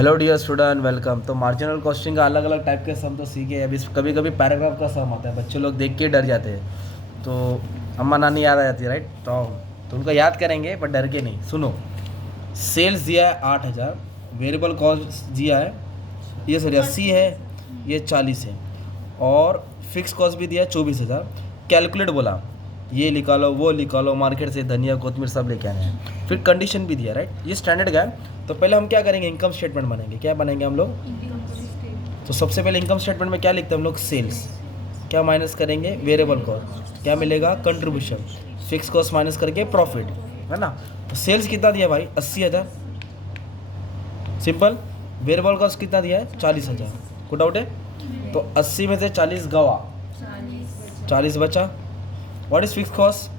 Hello dear student, welcome. तो marginal costing का अलग अलग टाइप के सम तो सीखे। अभी कभी कभी पैराग्राफ का सम आता है, बच्चे लोग देख के डर जाते हैं। तो अम्मा नानी याद आ जाती है, राइट। तो उनको याद करेंगे पर डर के नहीं। सुनो, सेल्स दिया है 8,000, वेरिएबल कॉस्ट दिया है, ये सॉरी 80 है, ये 40 है, और फिक्स कॉस्ट भी दिया है 24,000। कैलकुलेट बोला, ये निकालो वो निकालो, मार्केट से धनिया कोतमीर सब लेके आने हैं। फिर कंडीशन भी दिया, राइट। ये स्टैंडर्ड का है। तो पहले हम क्या करेंगे, इनकम स्टेटमेंट बनेंगे। क्या बनेंगे हम लोग? तो सबसे पहले इनकम स्टेटमेंट में क्या लिखते हैं हम लोग? सेल्स। क्या माइनस करेंगे? Variable cost. क्या मिलेगा? कंट्रीब्यूशन। फिक्स कॉस्ट माइनस करके प्रॉफिट, है ना। तो सेल्स कितना दिया भाई? 80,000, सिंपल। वेरिएबल कॉस्ट कितना दिया है? 40,000। कोई डाउट है? तो 80 में से 40 गवा, 40 बचा। What is fix cost?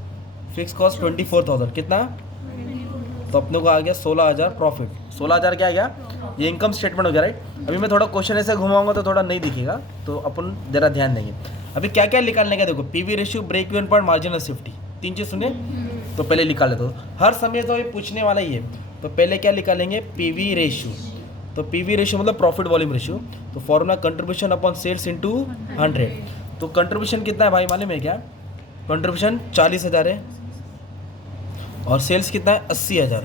Fix cost 24,000, कितना? तो अपने को आ गया 16,000 प्रॉफिट। 16,000 क्या आ गया? ये इनकम स्टेटमेंट हो गया, राइट। अभी मैं थोड़ा क्वेश्चन ऐसे घुमाऊंगा तो थोड़ा नहीं दिखेगा, तो अपन जरा ध्यान देंगे। अभी क्या क्या निकालने का, देखो, PV ratio, break even point, margin of safety, 3 चीज़ सुने। तो पहले निकाल लेते हो, हर समय तो ये पूछने वाला ही है। तो पहले क्या निकालेंगे? PV ratio. तो पीवी रेशियो मतलब प्रॉफिट वॉल्यूम रेशियो। तो formula contribution upon sales into 100। तो कंट्रीब्यूशन कितना है भाई मालूम है क्या? कंट्रीब्यूशन 40,000 है, और सेल्स कितना है? 80,000।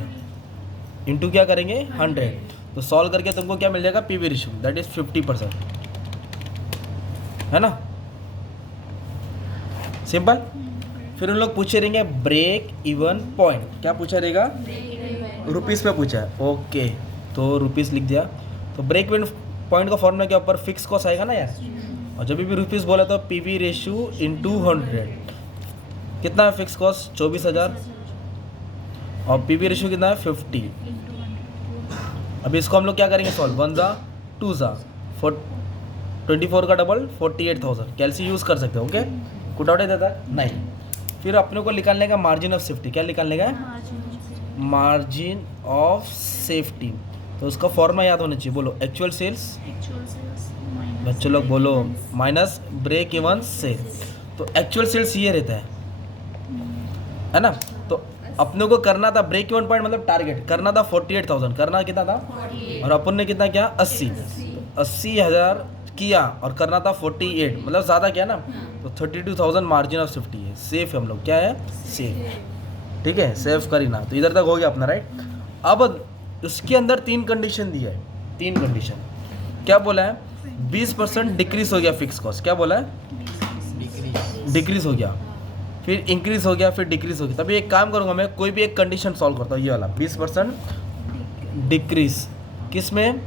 इंटू क्या करेंगे? 100। तो सॉल्व करके तुमको क्या मिल जाएगा? पीवी रेशियो, दैट इज 50%, है ना, सिंपल। फिर उन लोग पूछे रहेंगे ब्रेक इवन पॉइंट। क्या पूछा रहेगा? रुपीस पे पूछा है, ओके। तो रुपीस लिख दिया। तो ब्रेक इवन पॉइंट का फॉर्मूला के ऊपर फिक्स कॉस्ट आएगा ना यार। और जब भी रुपीस बोला तो पीवी रेशियो इंटू 100। कितना है फिक्स कॉस्ट? 24,000, और पीवी रेशियो कितना है? 50। अभी इसको हम लोग क्या करेंगे? सॉल्व। 1 जा 2 जा 24 का डबल 48,000। कैलसी यूज़ कर सकते हो, ओके। कुछ डाउट है देता? नहीं। फिर अपने को निकालने का मार्जिन ऑफ सेफ्टी। क्या निकालने का? Margin of safety. तो उसका फॉर्मूला याद होना चाहिए, बोलो। एक्चुअल सेल्स, बच्चे लोग बोलो, माइनस ब्रेक इवन सेल। तो एक्चुअल सेल्स ये रहता है ना। तो अपने को करना था ब्रेक इवन पॉइंट मतलब टारगेट करना था 48,000, करना कितना था? और अपन ने कितना किया? 80। 80,000 किया और करना था 48, मतलब ज़्यादा किया ना। तो 32,000 मार्जिन ऑफ सेफ्टी है। सेफ है हम लोग, क्या है? सेफ, ठीक है, सेफ करी ना। तो इधर तक हो गया अपना, राइट। अब उसके अंदर 3 कंडीशन दिया है। 3 कंडीशन क्या बोला है? 20% डिक्रीज हो गया फिक्स कॉस्ट। क्या बोला है? डिक्रीज हो गया, फिर इंक्रीज हो गया, फिर डिक्रीज हो गया। तभी एक काम करूंगा मैं, कोई भी एक कंडीशन सॉल्व करता हूँ। ये वाला 20% डिक्रीज किस में?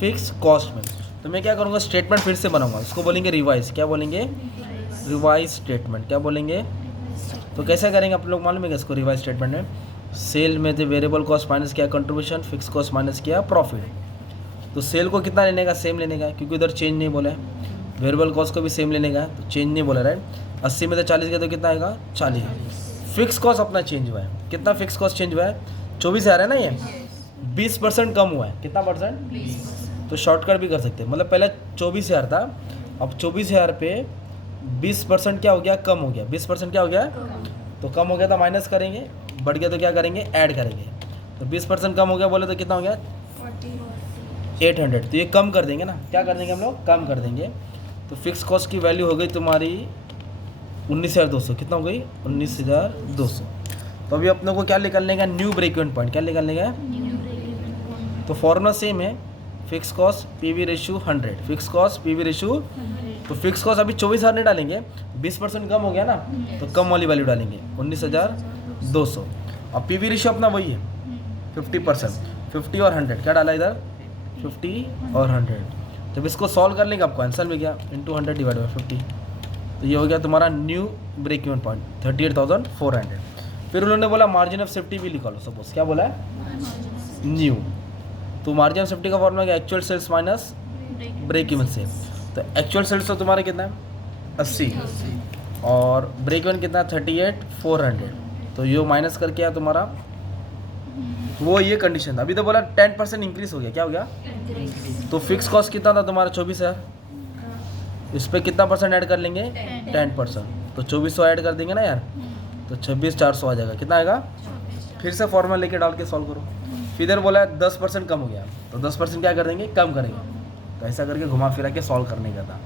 फिक्स कॉस्ट में। तो मैं क्या करूँगा? स्टेटमेंट फिर से बनाऊंगा, उसको बोलेंगे रिवाइज। क्या बोलेंगे? Revise statement. क्या बोलेंगे? तो कैसे करेंगे आप लोग मालूम है इसको? रिवाइज स्टेटमेंट में सेल में थे वेरिएबल कॉस्ट माइनस किया कंट्रीब्यूशन, फिक्स कॉस्ट माइनस किया प्रॉफिट। तो सेल को कितना लेने का? सेम लेने का, क्योंकि उधर चेंज नहीं बोला है। वेरिएबल कॉस्ट को भी सेम लेने का है, तो चेंज नहीं बोला, राइट। 80 में से 40 गया तो कितना आएगा? 40। फिक्स कॉस्ट अपना चेंज हुआ है। कितना फिक्स कॉस्ट चेंज हुआ है? 24,000 है ना। ये 20% कम हुआ है। कितना परसेंट? तो शॉर्टकट भी कर सकते हैं, मतलब पहले 24,000 था, अब 24,000 पे 20% क्या हो गया? कम हो गया। 20% क्या हो गया? तो कम हो गया तो माइनस करेंगे, बढ़ गया तो क्या करेंगे? ऐड करेंगे। तो 20% कम हो गया बोले तो कितना हो गया? 800। तो ये कम कर देंगे ना। क्या कर देंगे हम लोग? कम कर देंगे। तो फिक्स कॉस्ट की वैल्यू हो गई तुम्हारी 19,200। कितना हो गई? 19,200। तो अभी अपने को क्या निकालने का? New break even point. क्या निकालने का? तो फॉर्मूला सेम है, fix cost PV ratio 100। Fix cost PV ratio, तो फिक्स कॉस्ट अभी 24,000 नहीं डालेंगे, 20% कम हो गया ना, तो कम वाली वैल्यू डालेंगे 19,200। अब पीवी रेशियो अपना वही है 50%। 50 और 100 क्या डाला इधर? 50 और 100। जब इसको सॉल्व कर लेंगे आपको आंसर मिल गया इंटू 100 डिवाइड बाई 50। तो ये हो गया तुम्हारा न्यू ब्रेक इवन पॉइंट 38,400। फिर उन्होंने बोला मार्जिन ऑफ सेफ्टी भी निकालो। सपोज क्या बोला है? न्यू। तो मार्जिन ऑफ सेफ्टी का फॉर्मूला क्या? Actual sales minus break even sale. तो एक्चुअल सेल्स तो तुम्हारा कितना है? 80, और ब्रेक इवन कितना? 38,400। तो ये माइनस करके आया तुम्हारा वो, ये कंडीशन था। अभी तो बोला 10% इंक्रीज हो गया। क्या हो गया? तो फिक्स कॉस्ट कितना था तुम्हारा? 24,000। इस पर कितना परसेंट ऐड कर लेंगे? 10%। तो 2400 ऐड कर देंगे ना यार, तो 26,400 आ जाएगा। कितना आएगा? फिर से फॉर्मूला लेके डाल के सॉल्व करो। फिर इधर बोला है 10% कम हो गया, तो 10% क्या कर देंगे, कम करेंगे। तो ऐसा करके घुमा फिरा के सॉल्व करने का था।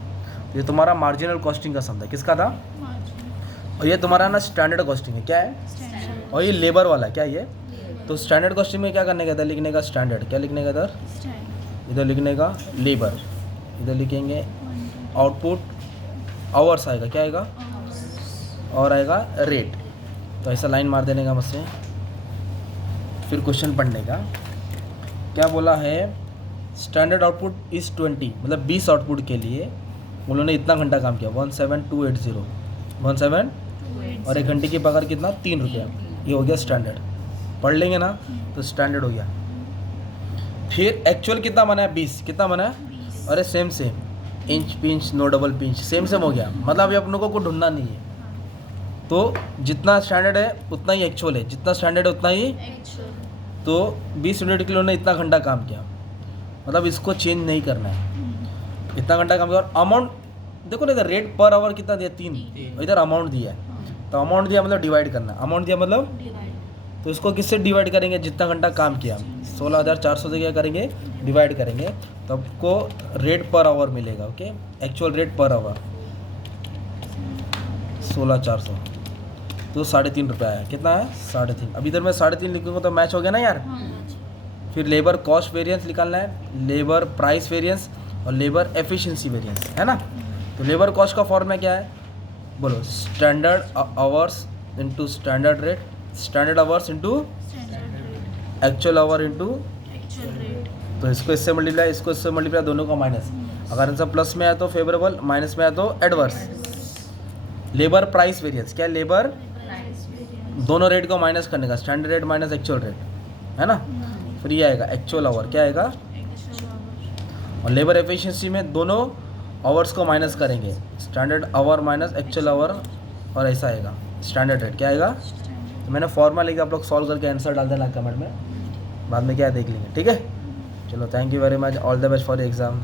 तो ये तुम्हारा मार्जिनल कॉस्टिंग का सम था, किसका था, और ये तुम्हारा ना स्टैंडर्ड कॉस्टिंग है, क्या है, और ये लेबर वाला क्या है ये। तो स्टैंडर्ड कॉस्टिंग में क्या करने का था, लिखने का स्टैंडर्ड, क्या लिखने का इधर लिखने का लेबर, इधर लिखेंगे आउटपुट आवर्स आएगा, क्या आएगा, और आएगा रेट। तो ऐसा लाइन मार देने का मुझसे। फिर क्वेश्चन पढ़ने का क्या बोला है, स्टैंडर्ड आउटपुट इज़ 20, मतलब 20 आउटपुट के लिए उन्होंने इतना घंटा काम किया, 17280 और एक घंटे की पगार कितना, 3 रुपया। ये हो गया स्टैंडर्ड, पढ़ लेंगे ना तो स्टैंडर्ड हो गया। फिर एक्चुअल कितना बना है, 20, कितना बना है, अरे same inch pinch no double pinch same हो गया, मतलब अभी अपनों को ढूंढना नहीं है। तो जितना स्टैंडर्ड है उतना ही एक्चुअल है, जितना स्टैंडर्ड है उतना ही। तो 20 यूनिट के लिए उन्होंने इतना घंटा काम किया, मतलब इसको चेंज नहीं करना है, इतना घंटा काम किया। और अमाउंट देखो ना, इधर रेट पर आवर कितना दिया, 3, इधर अमाउंट दिया है। तो अमाउंट दिया मतलब डिवाइड करना, अमाउंट दिया मतलब, तो इसको किससे डिवाइड करेंगे, जितना घंटा काम किया, 16,400 से क्या करेंगे, डिवाइड करेंगे, तो आपको रेट पर आवर मिलेगा। Okay, actual rate per hour 16,400, तो 3.5 रुपया है, कितना है, 3.5। अब इधर मैं 3.5 लिखूँगा तो मैच हो गया ना यार। फिर लेबर कॉस्ट वेरिएंस निकालना है, लेबर प्राइस वेरिएंस और लेबर एफिशिएंसी वेरिएंस, है ना। तो लेबर कॉस्ट का फॉर्मूला क्या है, बोलो, standard hours into standard rate, standard hours into actual our into, तो इसको इससे मल्टीप्लाई, इसको इससे मल्टीप्लाई, दोनों का माइनस। अगर आंसर प्लस में आया तो फेवरेबल, माइनस में आया तो एडवर्स। लेबर प्राइस वेरिएंस क्या है, लेबर दोनों रेट को माइनस करने का, standard rate minus actual rate, है ना। फिर ये आएगा एक्चुअल आवर, क्या आएगा, और लेबर एफिशिएंसी में दोनों आवर्स को माइनस करेंगे, standard our minus actual our, और ऐसा आएगा स्टैंडर्ड रेट, क्या आएगा। तो मैंने फॉर्मूला लेके आप लोग सॉल्व करके आंसर डाल देना कमेंट में, बाद में क्या देख लेंगे, ठीक है। चलो, thank you very much, all the best for exam.